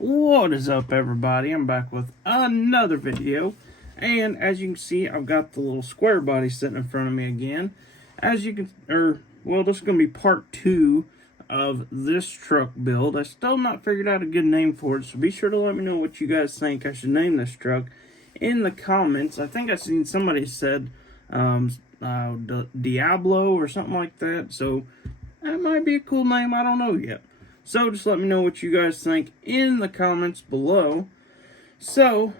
What is up, everybody? I'm back with another video, and as you can see, I've got the little square body sitting in front of me again. As you can, this is going to be part 2 of this truck build. I still not figured out a good name for it, so be sure to let me know what you guys think I should name this truck in the comments. I think I seen somebody said Diablo or something like that, so that might be a cool name. I don't know yet. So just let me know what you guys think in the comments below. So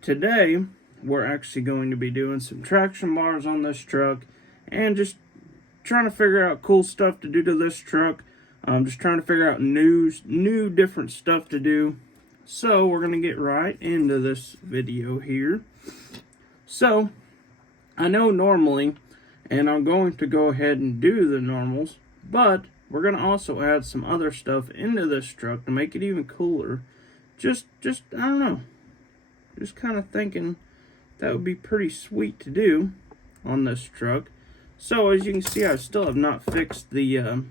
today we're actually going to be doing some traction bars on this truck and just trying to figure out cool stuff to do to this truck. Just trying to figure out new different stuff to do. So we're going to get right into this video here. So I know normally, and I'm going to go ahead and do the normals, but we're going to also add some other stuff into this truck to make it even cooler. Just I don't know. Just kind of thinking that would be pretty sweet to do on this truck. So as you can see, I still have not fixed the,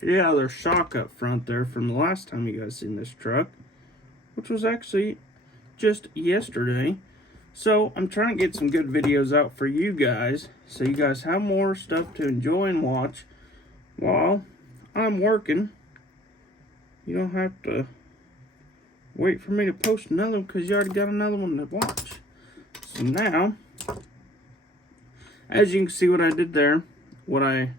there's shock up front there from the last time you guys seen this truck, which was actually just yesterday. So I'm trying to get some good videos out for you guys, so you guys have more stuff to enjoy and watch while I'm working. You don't have to wait for me to post another one because you already got another one to watch. So now, as you can see what I did there, what I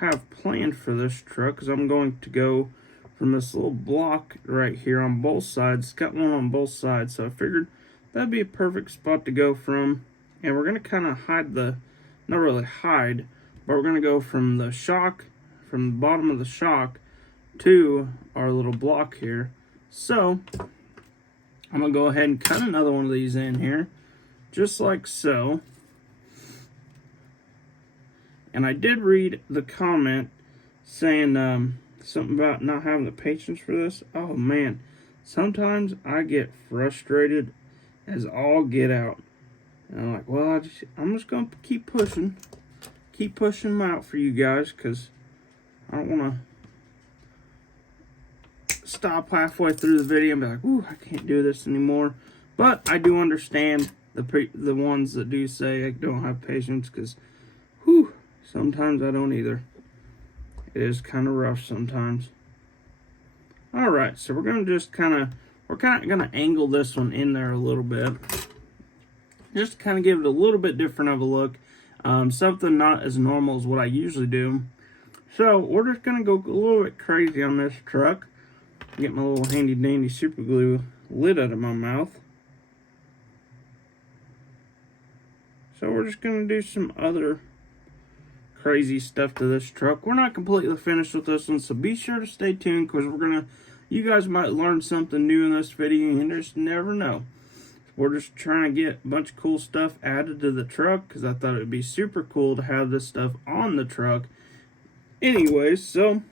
have planned for this truck is I'm going to go from this little block right here on both sides. It's got one on both sides, so I figured that'd be a perfect spot to go from. And we're going to kind of hide not really hide, but we're going to go from the shock, from the bottom of the shock to our little block here. So I'm going to go ahead and cut another one of these in here, just like so. And I did read the comment saying something about not having the patience for this. Oh man, sometimes I get frustrated as all get out. And I'm like, well, I'm just going to keep pushing them out for you guys, because I don't want to stop halfway through the video and be like, ooh, I can't do this anymore. But I do understand the ones that do say I don't have patience, because, whew, sometimes I don't either. It is kind of rough sometimes. Alright, so we're going to just we're kind of going to angle this one in there a little bit, just to kind of give it a little bit different of a look. Something not as normal as what I usually do. So we're just going to go a little bit crazy on this truck. Get my little handy dandy super glue lid out of my mouth. So we're just going to do some other crazy stuff to this truck. We're not completely finished with this one, so be sure to stay tuned, because you guys might learn something new in this video. You just never know. We're just trying to get a bunch of cool stuff added to the truck, because I thought it would be super cool to have this stuff on the truck. Anyways, so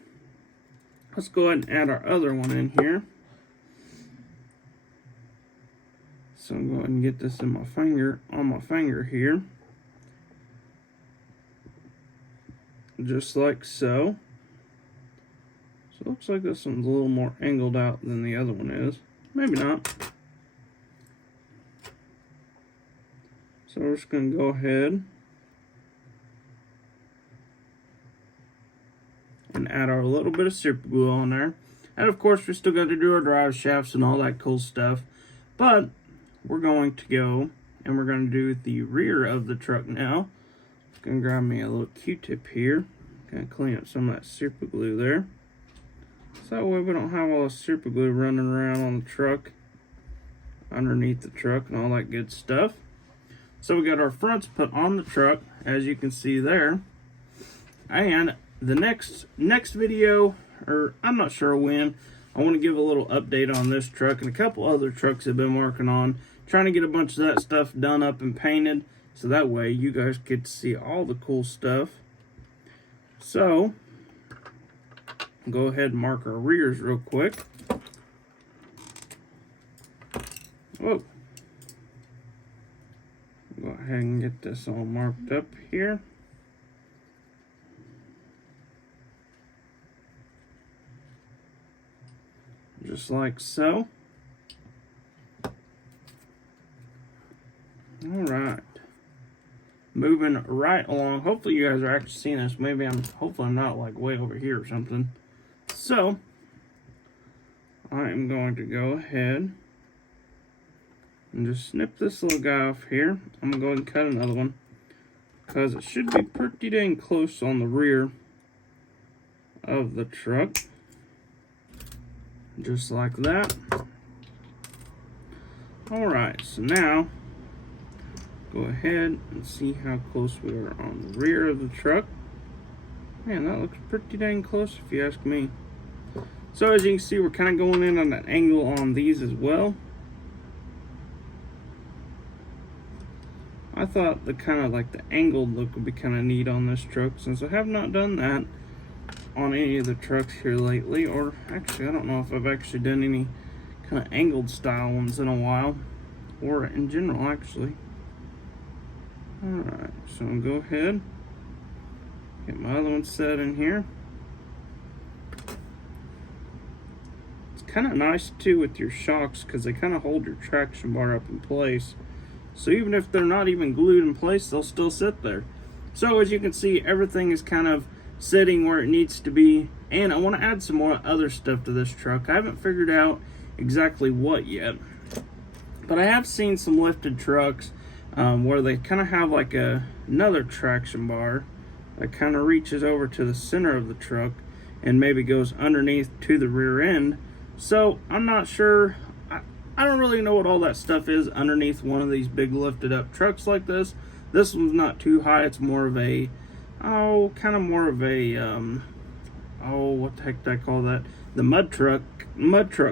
let's go ahead and add our other one in here. So I'm going to get this on my finger here. Just like so. So it looks like this one's a little more angled out than the other one is. Maybe not. So we're just going to go ahead and add our little bit of super glue on there. And of course, we still got to do our drive shafts and all that cool stuff. But we're going to go and we're going to do the rear of the truck now. I'm going to grab me a little Q-tip here. Going to clean up some of that super glue there. So that way we don't have all the super glue running around on the truck, underneath the truck and all that good stuff. So we got our fronts put on the truck, as you can see there. And the next video, or I'm not sure when, I want to give a little update on this truck and a couple other trucks I've been working on, trying to get a bunch of that stuff done up and painted, so that way you guys get to see all the cool stuff. So go ahead and mark our rears real quick. Whoa. Go ahead and get this all marked up here. just like so. Alright. Moving right along. Hopefully you guys are actually seeing this. Hopefully I'm not like way over here or something. So, I'm going to go ahead and just snip this little guy off here. I'm going to go ahead and cut another one, because it should be pretty dang close on the rear of the truck. Just like that. Alright, so now go ahead and see how close we are on the rear of the truck. Man, that looks pretty dang close if you ask me. So as you can see, we're kind of going in on an angle on these as well. I thought the kind of like the angled look would be kind of neat on this truck, since I have not done that on any of the trucks here lately. Or actually, I don't know if I've actually done any kind of angled style ones in a while, or in general actually. Alright, so I'll go ahead, get my other one set in here. It's kind of nice too with your shocks, because they kind of hold your traction bar up in place. So even if they're not even glued in place, they'll still sit there. So as you can see, everything is kind of sitting where it needs to be. And I want to add some more other stuff to this truck. I haven't figured out exactly what yet, but I have seen some lifted trucks where they kind of have like another traction bar that kind of reaches over to the center of the truck and maybe goes underneath to the rear end. So I'm not sure. I don't really know what all that stuff is underneath one of these big lifted up trucks like this. This one's not too high. It's more of a, what the heck did I call that? The mud truck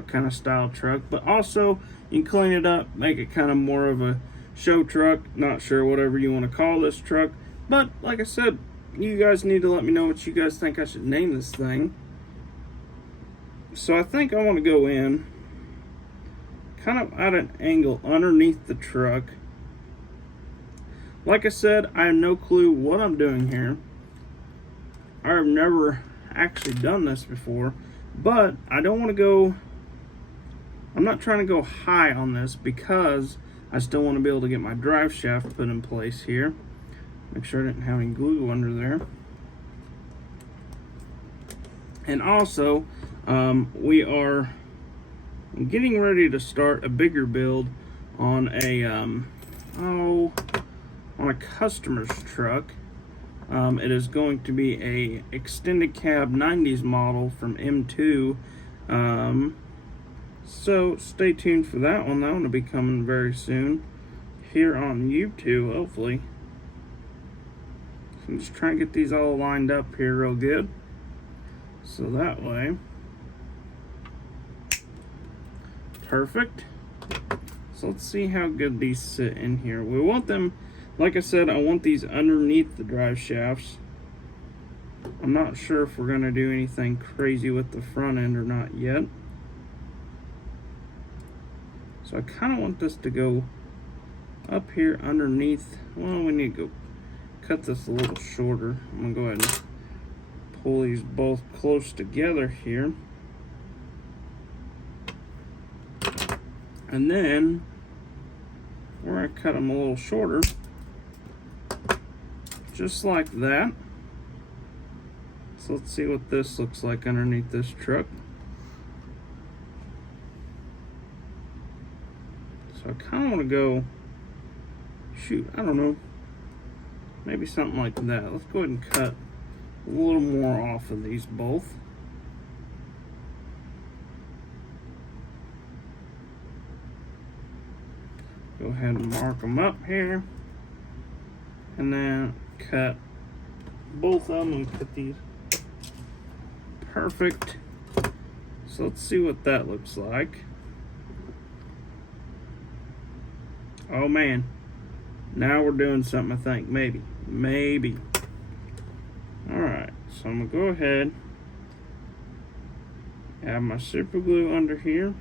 kind of style truck. But also, you can clean it up, make it kind of more of a show truck. Not sure, whatever you want to call this truck. But like I said, you guys need to let me know what you guys think I should name this thing. So I think I want to go in kind of at an angle underneath the truck. Like I said, I have no clue what I'm doing here. I've never actually done this before, but I don't want to go, I'm not trying to go high on this, because I still want to be able to get my drive shaft put in place here. Make sure I didn't have any glue under there. And also, we are getting ready to start a bigger build on a customer's truck. It is going to be a extended cab 90s model from M2. So stay tuned for that one. That one will be coming very soon here on YouTube, hopefully. So I'm just trying to get these all lined up here real good, so that way. Perfect. So let's see how good these sit in here. We want them, like I said, I want these underneath the drive shafts. I'm not sure if we're going to do anything crazy with the front end or not yet. So I kind of want this to go up here underneath. Well, we need to go cut this a little shorter. I'm going to go ahead and pull these both close together here. And then we're going to cut them a little shorter, just like that. So let's see what this looks like underneath this truck. So I kind of want to go, I don't know, maybe something like that. Let's go ahead and cut a little more off of these both. Go ahead and mark them up here, and then cut both of them and cut these. Perfect. So let's see what that looks like. Oh man, now we're doing something, I think. Maybe. Alright, so I'm gonna go ahead, add my super glue under here.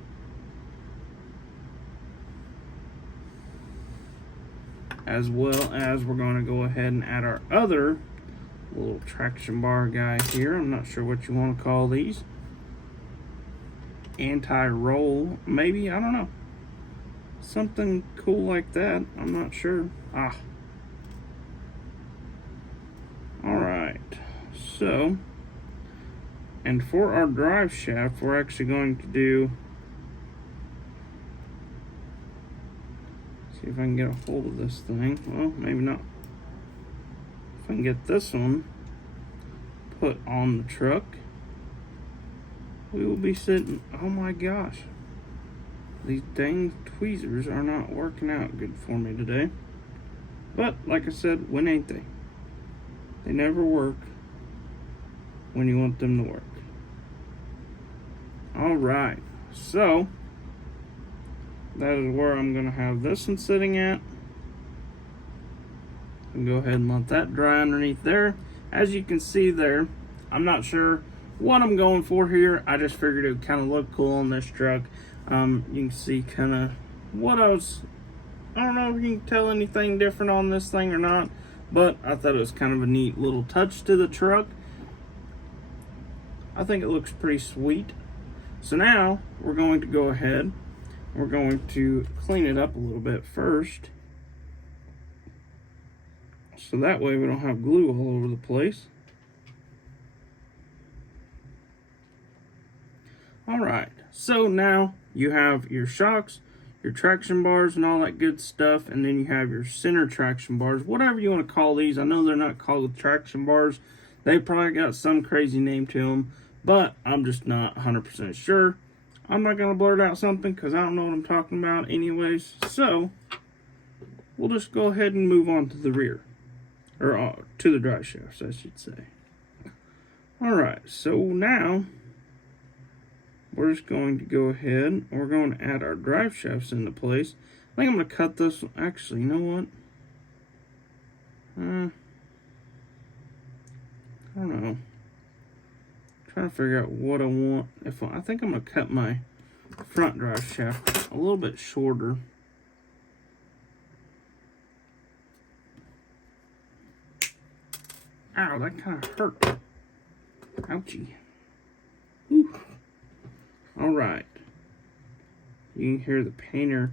As well as we're going to go ahead and add our other little traction bar guy here. I'm not sure what you want to call these. anti-roll, maybe, I don't know. Something cool like that, I'm not sure. Alright, so, and for our drive shaft, we're actually going to do, see if I can get a hold of this thing. Well, maybe not. If I can get this one put on the truck, we will be sitting, oh my gosh. These dang tweezers are not working out good for me today. But, like I said, when ain't they? They never work when you want them to work. Alright, so that is where I'm going to have this one sitting at. And go ahead and let that dry underneath there. As you can see there, I'm not sure what I'm going for here. I just figured it would kind of look cool on this truck. You can see kind of what I don't know if you can tell anything different on this thing or not, but I thought it was kind of a neat little touch to the truck. I think it looks pretty sweet. So now we're going to go ahead, we're going to clean it up a little bit first, so that way we don't have glue all over the place. Alright, so now you have your shocks, your traction bars, and all that good stuff, and then you have your center traction bars, whatever you want to call these. I know they're not called traction bars. They probably got some crazy name to them, but I'm just not 100% sure. I'm not going to blurt out something because I don't know what I'm talking about anyways. So, we'll just go ahead and move on to the rear. Or to the drive shafts, I should say. Alright, so now we're just going to go ahead and we're going to add our drive shafts into place. I think I'm going to cut this one. Actually, you know what? I don't know. Trying to figure out what I want. I think I'm going to cut my front drive shaft a little bit shorter. Ow, that kind of hurt. Ouchie. Whew. Alright. You can hear the painter,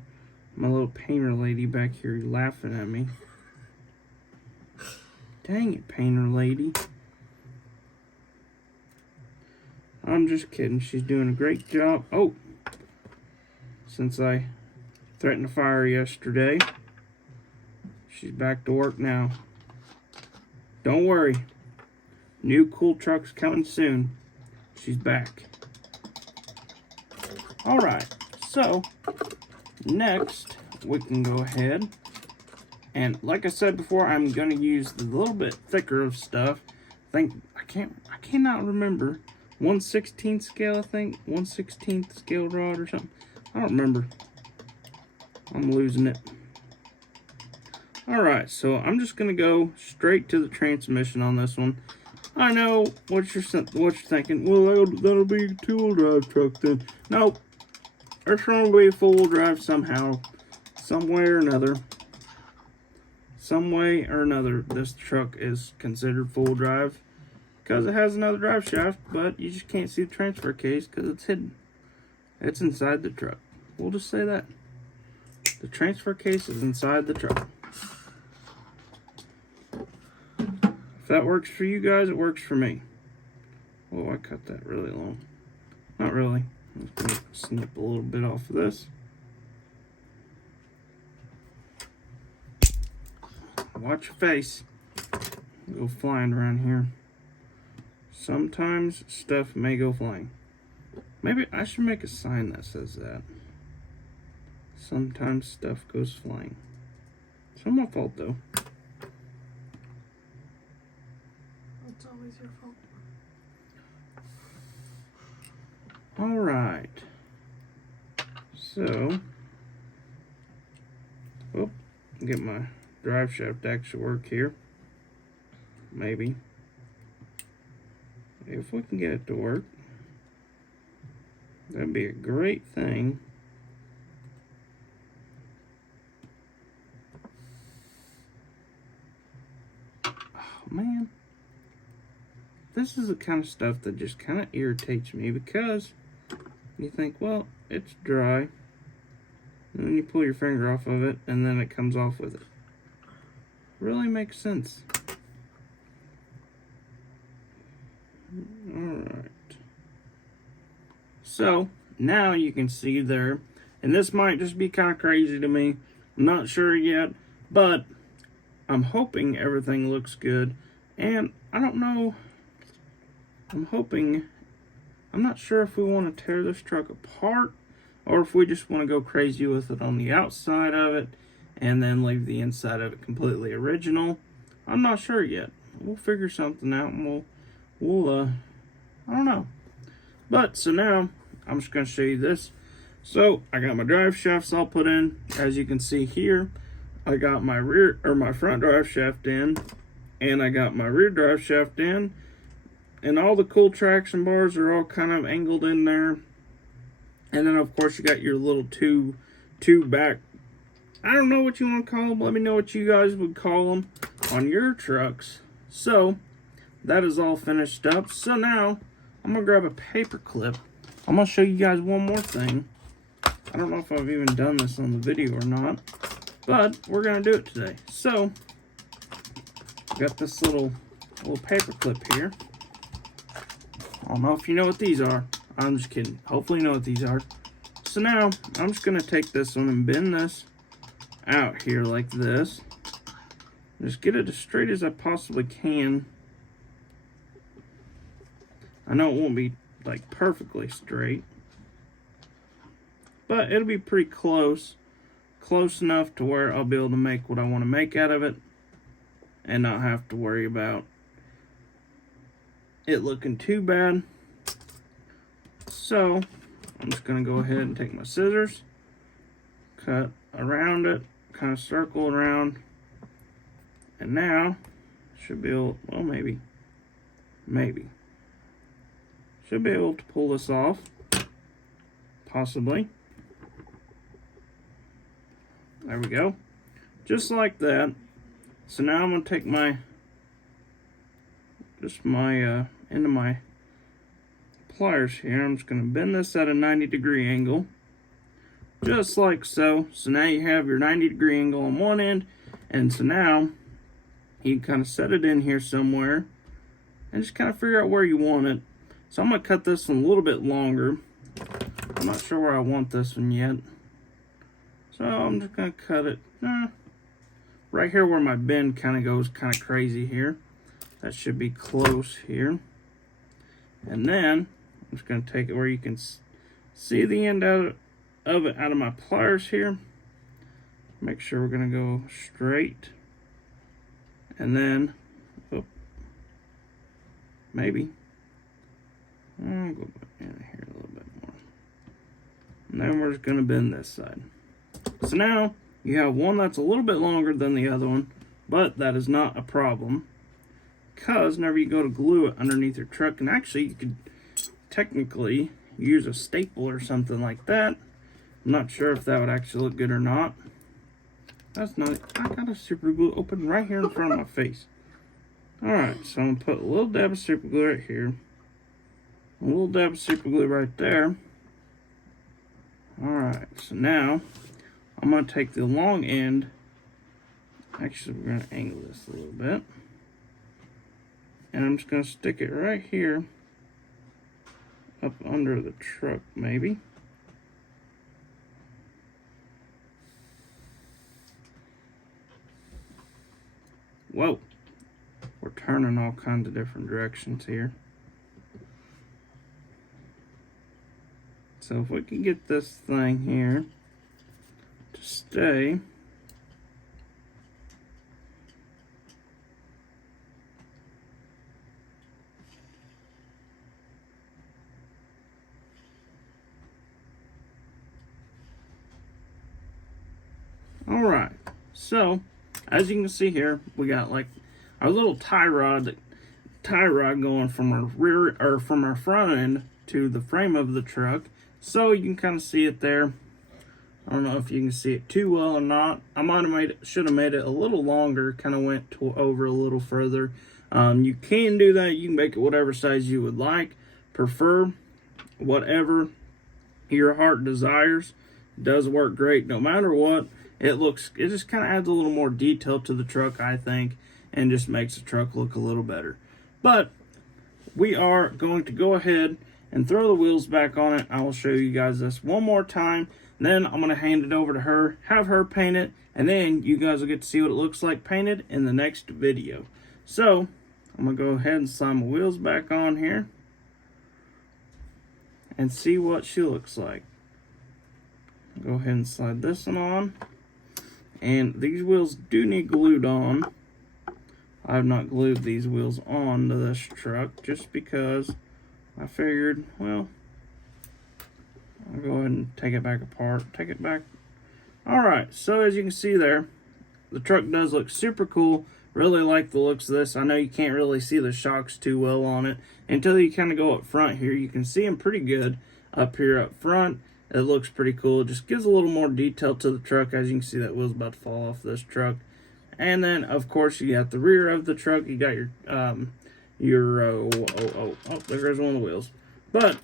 my little painter lady back here laughing at me. Dang it, painter lady. I'm just kidding. She's doing a great job. Oh, since I threatened to fire her yesterday, she's back to work now. Don't worry. New cool truck's coming soon. She's back. Alright, so next we can go ahead and, like I said before, I'm going to use the little bit thicker of stuff. I cannot remember. 1/16 scale, I think. 1/16 scale rod or something. I don't remember. I'm losing it. Alright, so I'm just going to go straight to the transmission on this one. I know what you're thinking. Well, that'll be a two-wheel drive truck then. Nope. It's going to be a four-wheel drive somehow. Some way or another. Some way or another, this truck is considered full drive. Because it has another drive shaft, but you just can't see the transfer case because it's hidden. It's inside the truck. We'll just say that. The transfer case is inside the truck. If that works for you guys, it works for me. Oh, I cut that really long. Not really. I'm just going to snip a little bit off of this. Watch your face. Go flying around here. Sometimes stuff may go flying. Maybe I should make a sign that says that. Sometimes stuff goes flying. It's not my fault though. It's always your fault. Alright. So, get my drive shaft to actually work here. Maybe. If we can get it to work, that'd be a great thing. Oh man, this is the kind of stuff that just kind of irritates me because You think, well, it's dry. And then you pull your finger off of it, and then it comes off with it. Really makes sense. Alright. So, now you can see there, and this might just be kind of crazy to me. I'm not sure yet, but I'm hoping everything looks good. And I don't know, I'm not sure if we want to tear this truck apart or if we just want to go crazy with it on the outside of it and then leave the inside of it completely original. I'm not sure yet. We'll figure something out, and we'll I don't know. But so now I'm just going to show you this. So I got my drive shafts all put in. As you can see here, I got my my front drive shaft in, and I got my rear drive shaft in, and all the cool traction bars are all kind of angled in there. And then of course you got your little two back, I don't know what you want to call them. Let me know what you guys would call them on your trucks. So that is all finished up. So now I'm gonna grab a paper clip. I'm gonna show you guys one more thing. I don't know if I've even done this on the video or not, but we're gonna do it today. So got this little paper clip here. I don't know if you know what these are. I'm just kidding. Hopefully you know what these are. So now I'm just gonna take this one and bend this out here like this. Just get it as straight as I possibly can. I know it won't be like perfectly straight, but it'll be pretty close enough to where I'll be able to make what I want to make out of it and not have to worry about it looking too bad. So I'm just going to go ahead and take my scissors, cut around it, kind of circle around, and now should be able, well, maybe should be able to pull this off, possibly. There we go, just like that. So now I'm going to take my end of my pliers here. I'm just going to bend this at a 90-degree angle, just like so. So now you have your 90-degree angle on one end, and so now you can kind of set it in here somewhere and just kind of figure out where you want it. So I'm going to cut this one a little bit longer. I'm not sure where I want this one yet, so I'm just going to cut it right here where my bend kind of goes kind of crazy here. That should be close here. And then I'm just going to take it where you can see the end of it out of my pliers here. Make sure we're going to go straight. And then, maybe. I'll go in here a little bit more. And then we're just going to bend this side. So now you have one that's a little bit longer than the other one, but that is not a problem, because whenever you go to glue it underneath your truck, and actually you could technically use a staple or something like that. I'm not sure if that would actually look good or not. That's not it. I got a super glue open right here in front of my face. Alright, so I'm going to put a little dab of super glue right here. A little dab of super glue right there. Alright, so now I'm going to take the long end. Actually, we're going to angle this a little bit. And I'm just going to stick it right here up under the truck, maybe. Whoa, we're turning all kinds of different directions here. So if we can get this thing here to stay. Alright, so as you can see here, we got like our little tie rod going from our rear, or from our front end to the frame of the truck. So you can kind of see it there. I don't know if you can see it too well or not. I should have made it a little longer, kind of went over a little further. You can do that. You can make it whatever size you would like, prefer, whatever. your heart desires. It does work great no matter what. It just kind of adds a little more detail to the truck, I think, and just makes the truck look a little better. But we are going to go ahead and throw the wheels back on it. I will show you guys this one more time. Then I'm going to hand it over to her, have her paint it, and then you guys will get to see what it looks like painted in the next video. So I'm going to go ahead and slide my wheels back on here and see what she looks like. Go ahead and slide this one on. And these wheels do need glued on. I have not glued these wheels on to this truck just because I figured, well, I'll go ahead and take it back apart. Take it back. Alright, so as you can see there, the truck does look super cool. Really like the looks of this. I know you can't really see the shocks too well on it until you kind of go up front here. You can see them pretty good up here up front. It looks pretty cool. It just gives a little more detail to the truck. As you can see, that wheel's about to fall off this truck. And then, of course, you got the rear of the truck. You got your there goes one of the wheels. But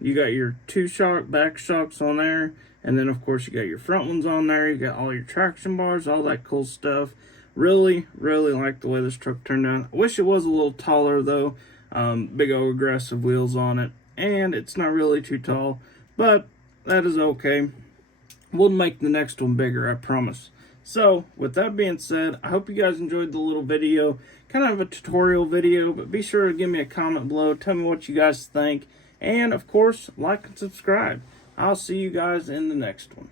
you got your two back shocks on there. And then, of course, you got your front ones on there. You got all your traction bars, all that cool stuff. Really, really like the way this truck turned out. I wish it was a little taller, though. Big old aggressive wheels on it. And it's not really too tall. But that is okay. We'll make the next one bigger, I promise. So, with that being said, I hope you guys enjoyed the little video. Kind of a tutorial video, but be sure to give me a comment below. Tell me what you guys think. And, of course, like and subscribe. I'll see you guys in the next one.